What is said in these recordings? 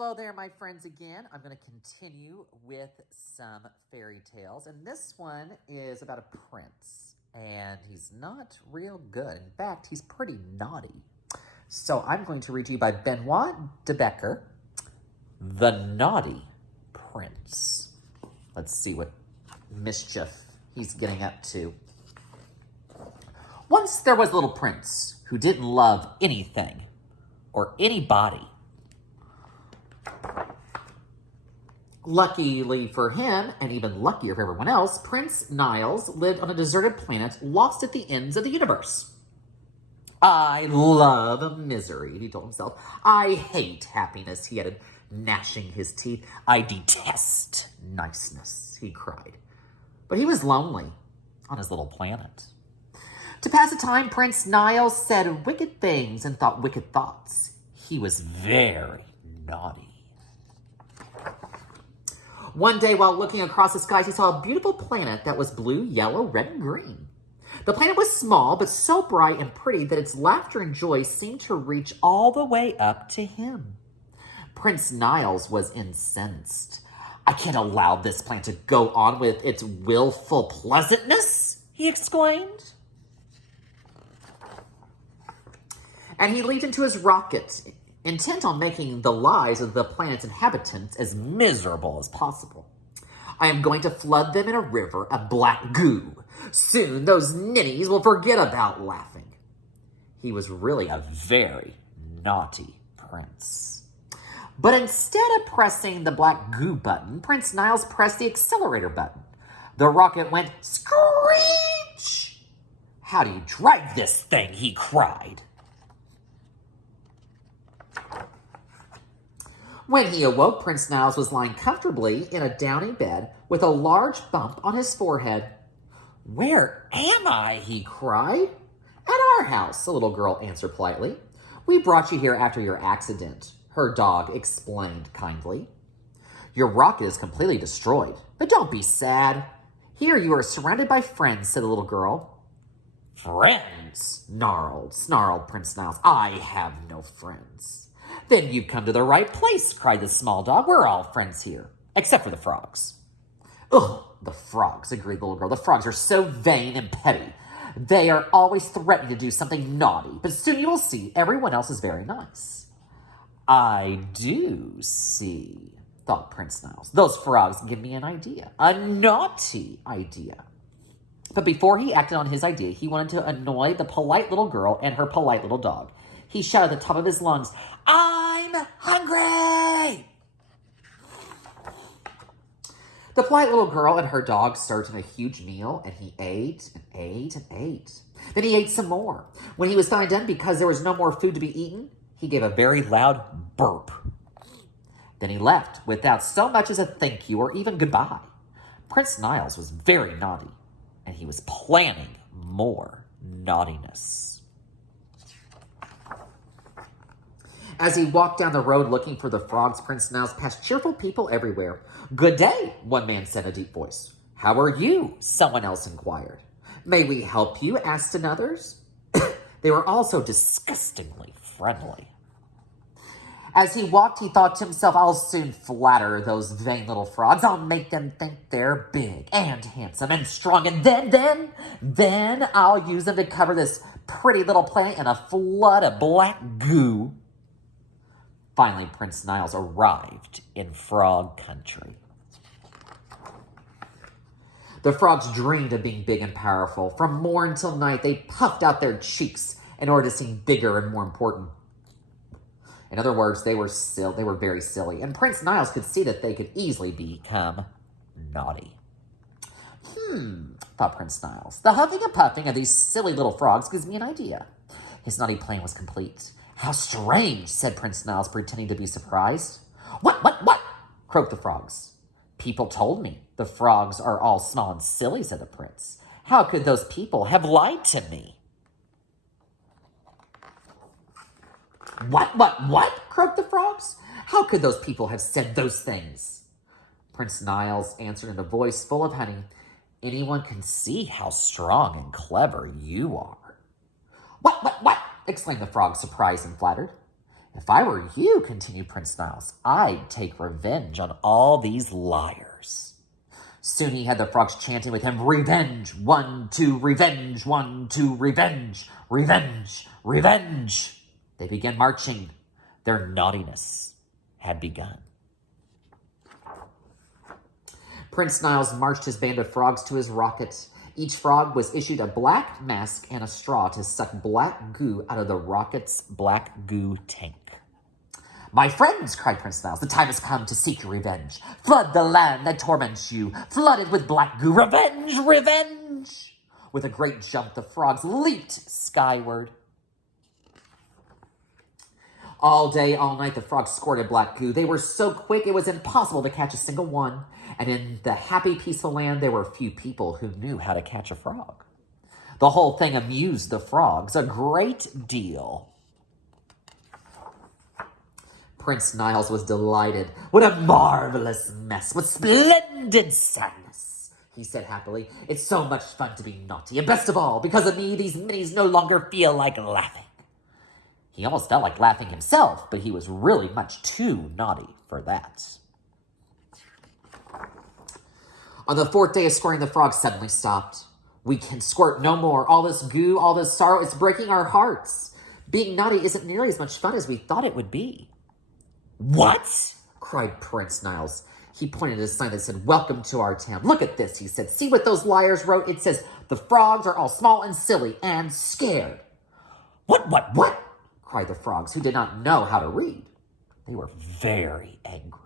Hello there, my friends, again. I'm going to continue with some fairy tales, and this one is about a prince, and he's not real good. In fact, he's pretty naughty. So I'm going to read to you by Benoit de Becker, The Naughty Prince. Let's see what mischief he's getting up to. Once there was a little prince who didn't love anything or anybody. Luckily for him, and even luckier for everyone else, Prince Niles lived on a deserted planet lost at the ends of the universe. I love misery, he told himself. I hate happiness, he added, gnashing his teeth. I detest niceness, he cried. But he was lonely on his little planet. To pass the time, Prince Niles said wicked things and thought wicked thoughts. He was very naughty. One day, while looking across the skies, he saw a beautiful planet that was blue, yellow, red, and green. The planet was small, but so bright and pretty that its laughter and joy seemed to reach all the way up to him. Prince Niles was incensed. I can't allow this planet to go on with its willful pleasantness, he exclaimed. And he leaped into his rocket, intent on making the lives of the planet's inhabitants as miserable as possible. I am going to flood them in a river of black goo. Soon those ninnies will forget about laughing. He was really a very naughty prince. But instead of pressing the black goo button, Prince Niles pressed the accelerator button. The rocket went screech. How do you drive this thing? He cried. When he awoke, Prince Niles was lying comfortably in a downy bed with a large bump on his forehead. Where am I? He cried. At our house, the little girl answered politely. We brought you here after your accident, her dog explained kindly. Your rocket is completely destroyed, but don't be sad. Here you are surrounded by friends, said the little girl. Friends? Snarled Prince Niles. I have no friends. Then you've come to the right place, cried the small dog. We're all friends here, except for the frogs. Ugh, the frogs, agreed the little girl. The frogs are so vain and petty. They are always threatening to do something naughty, but soon you will see everyone else is very nice. I do see, thought Prince Niles. Those frogs give me an idea, a naughty idea. But before he acted on his idea, he wanted to annoy the polite little girl and her polite little dog. He shouted at the top of his lungs, I'm hungry! The polite little girl and her dog served him a huge meal, and he ate and ate and ate. Then he ate some more. When he was finally done, because there was no more food to be eaten, he gave a very loud burp. Then he left without so much as a thank you or even goodbye. Prince Niles was very naughty, and he was planning more naughtiness. As he walked down the road looking for the frogs, Prince Niles passed cheerful people everywhere. Good day, one man said in a deep voice. How are you? Someone else inquired. May we help you? Asked another. They were all so disgustingly friendly. As he walked, he thought to himself, I'll soon flatter those vain little frogs. I'll make them think they're big and handsome and strong. And then I'll use them to cover this pretty little planet in a flood of black goo. Finally, Prince Niles arrived in frog country. The frogs dreamed of being big and powerful. From morn till night, they puffed out their cheeks in order to seem bigger and more important. In other words, they were very silly, and Prince Niles could see that they could easily become naughty. Thought Prince Niles. The huffing and puffing of these silly little frogs gives me an idea. His naughty plan was complete. How strange, said Prince Niles, pretending to be surprised. What? Croaked the frogs. People told me the frogs are all small and silly, said the prince. How could those people have lied to me? What? Croaked the frogs. How could those people have said those things? Prince Niles answered in a voice full of honey. Anyone can see how strong and clever you are. What? Exclaimed the frog, surprised and flattered. If I were you, continued Prince Niles, I'd take revenge on all these liars. Soon he had the frogs chanting with him, revenge, 1, 2, revenge, 1, 2, revenge, revenge, revenge. They began marching. Their naughtiness had begun. Prince Niles marched his band of frogs to his rocket. Each frog was issued a black mask and a straw to suck black goo out of the rocket's black goo tank. My friends, cried Prince Niles, the time has come to seek your revenge. Flood the land that torments you, flooded with black goo. Revenge, revenge! With a great jump, the frogs leaped skyward. All day, all night, the frogs squirted black goo. They were so quick, it was impossible to catch a single one. And in the happy, peaceful land, there were few people who knew how to catch a frog. The whole thing amused the frogs a great deal. Prince Niles was delighted. What a marvelous mess. What splendid sadness, he said happily. It's so much fun to be naughty. And best of all, because of me, these minis no longer feel like laughing. He almost felt like laughing himself, but he was really much too naughty for that. On the 4th day of squirting, the frog suddenly stopped. We can squirt no more. All this goo, all this sorrow, it's breaking our hearts. Being naughty isn't nearly as much fun as we thought it would be. What? Cried Prince Niles. He pointed at a sign that said, welcome to our town. Look at this, he said. See what those liars wrote? It says, the frogs are all small and silly and scared. What? Cried the frogs, who did not know how to read. They were very angry.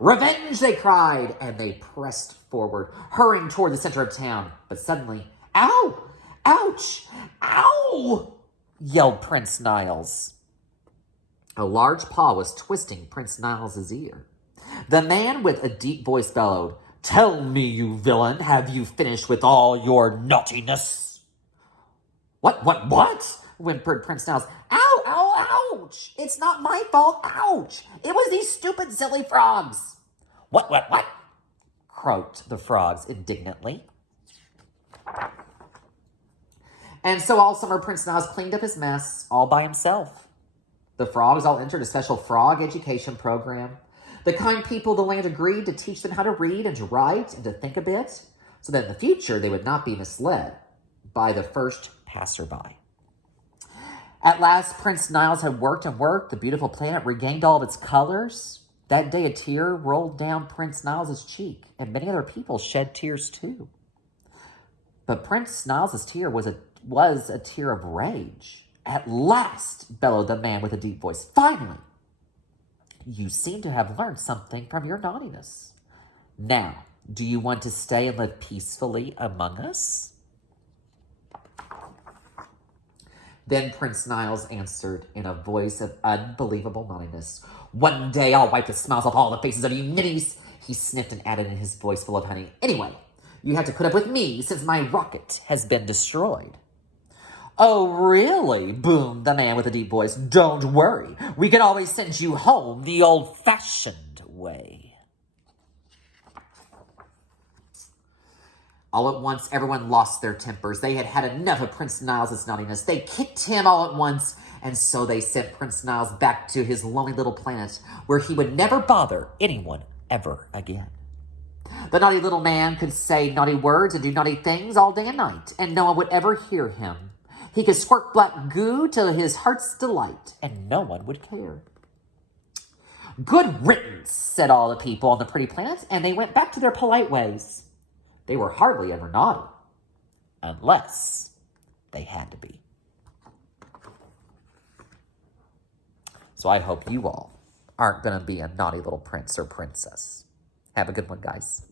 Revenge, they cried, and they pressed forward, hurrying toward the center of town. But suddenly, ow! Ouch! Ow! Yelled Prince Niles. A large paw was twisting Prince Niles' ear. The man with a deep voice bellowed, tell me, you villain, have you finished with all your naughtiness? What? Whimpered Prince Niles. Ouch! It's not my fault, ouch! It was these stupid, silly frogs. What? Croaked the frogs indignantly. And so all summer, Prince Niles cleaned up his mess all by himself. The frogs all entered a special frog education program. The kind people of the land agreed to teach them how to read and to write and to think a bit, so that in the future they would not be misled by the first passerby. At last, Prince Niles had worked and worked. The beautiful planet regained all of its colors. That day, a tear rolled down Prince Niles' cheek, and many other people shed tears too. But Prince Niles' tear was a tear of rage. At last, bellowed the man with a deep voice. Finally, you seem to have learned something from your naughtiness. Now, do you want to stay and live peacefully among us? Then Prince Niles answered in a voice of unbelievable naughtiness. One day I'll wipe the smiles off all the faces of you ninnies. He sniffed and added in his voice full of honey. Anyway, you have to put up with me since my rocket has been destroyed. Oh, really? Boomed the man with a deep voice. Don't worry. We can always send you home the old-fashioned way. All at once, everyone lost their tempers. They had had enough of Prince Niles' naughtiness. They kicked him all at once, and so they sent Prince Niles back to his lonely little planet, where he would never bother anyone ever again. The naughty little man could say naughty words and do naughty things all day and night, and no one would ever hear him. He could squirt black goo to his heart's delight, and no one would care. Good riddance, said all the people on the pretty planet, and they went back to their polite ways. They were hardly ever naughty, unless they had to be. So I hope you all aren't going to be a naughty little prince or princess. Have a good one, guys.